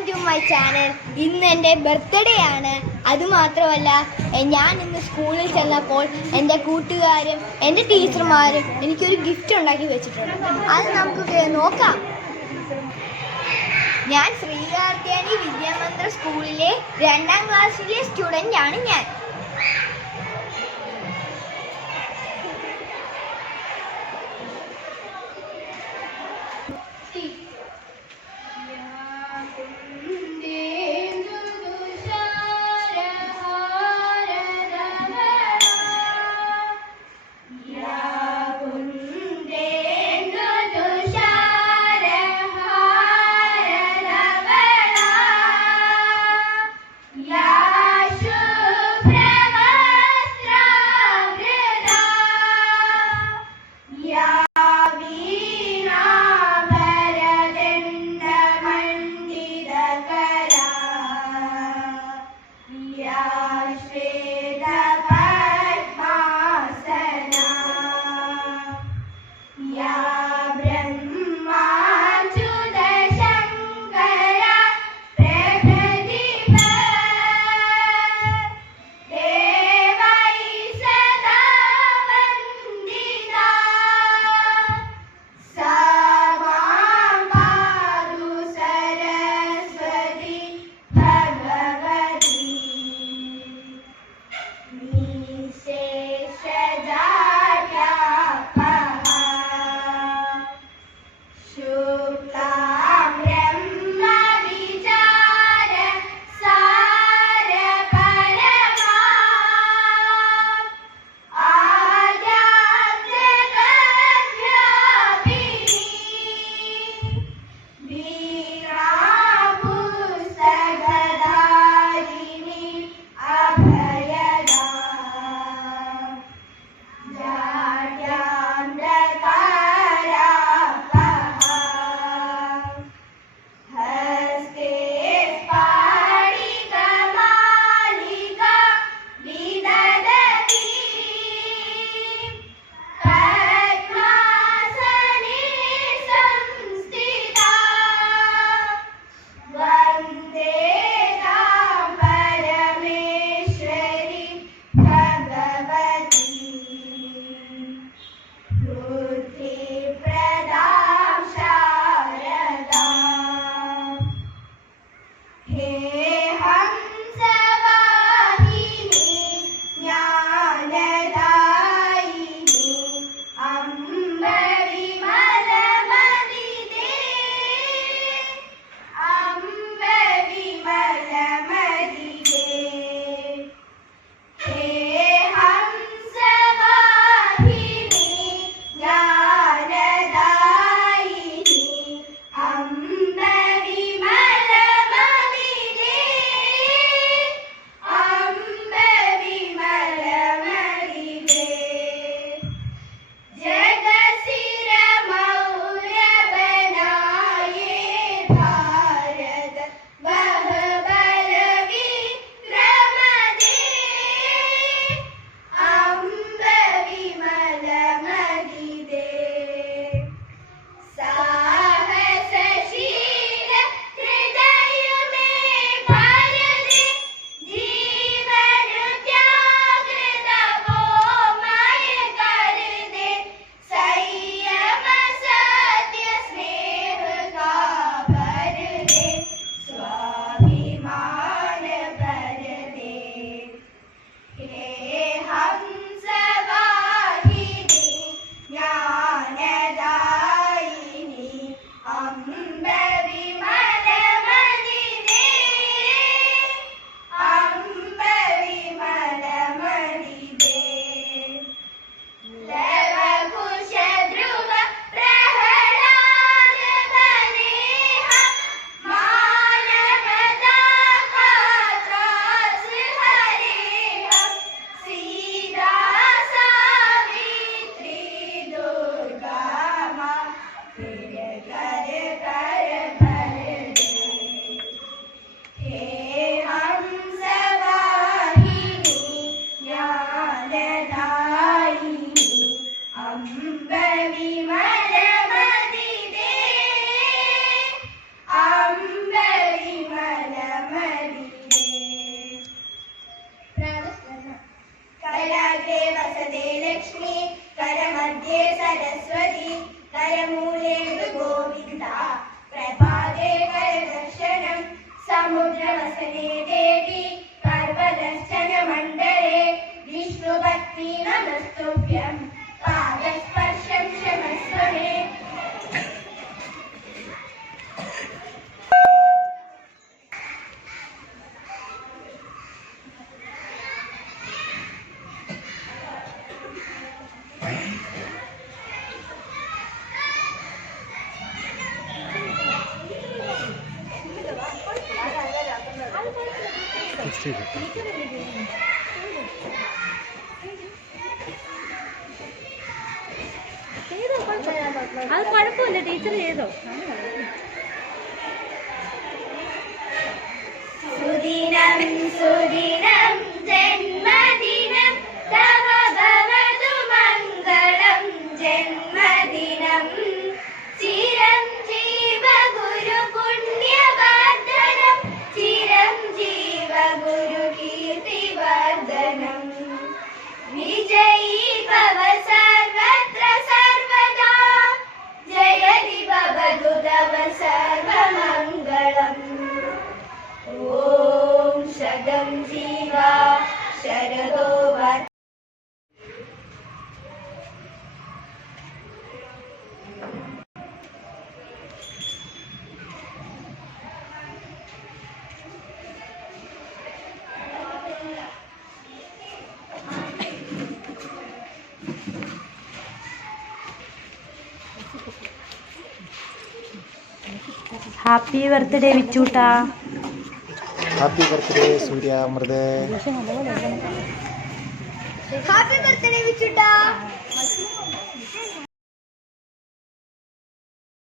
Welcome to my channel. ഇന്ന് എൻ്റെ birthday ആണ്. അതുമാത്രമല്ല, ഞാൻ ഇന്ന് സ്കൂളിൽ ചെന്നപ്പോൾ എൻ്റെ കൂട്ടുകാരും എൻ്റെ ടീച്ചർമാരും എനിക്കൊരു ഗിഫ്റ്റ് ഉണ്ടാക്കി വെച്ചിട്ടുണ്ട്. അത് നമുക്ക് നോക്കാം. ഞാൻ ശ്രീകാർത്യാനി വിദ്യാമന്ദിർ സ്കൂളിലെ 2ാം ക്ലാസ്സിലെ സ്റ്റുഡൻ്റ് ആണ് ഞാൻ. ശ്രീനിവാസനെ ദേവി പർവതശ്ചനമണ്ഡലേ വിഷ്ണുഭക്തി നമസ്തുഭ്യം പാദസ്പർശം ക്ഷമസ്വമേ. അത് കുഴപ്പമില്ല, ടീച്ചർ ചെയ്തോ. സുദിനം സുദിനം ജന്മദിനം തവ ഭവതു മംഗളം ജന്മദിനം ചിരം ജീവ ഗുരു പുണ്യവർദ്ധനം ചിരം ജീവ ഗുരു കീർത്തിവർദ്ധനം വിജയീ ഭവ സർവത്ര സർവദാ ജയതി ഭവതു തവ സർവമംഗളം. ഓം ശതം ജീവാ ശരദോ വർദ്ധ. ഹാപ്പി ബർത്ത്ഡേ വിച്ചൂട്ടാ. Happy birthday Suryamrita. Happy birthday വിച്ചുട്ടാ.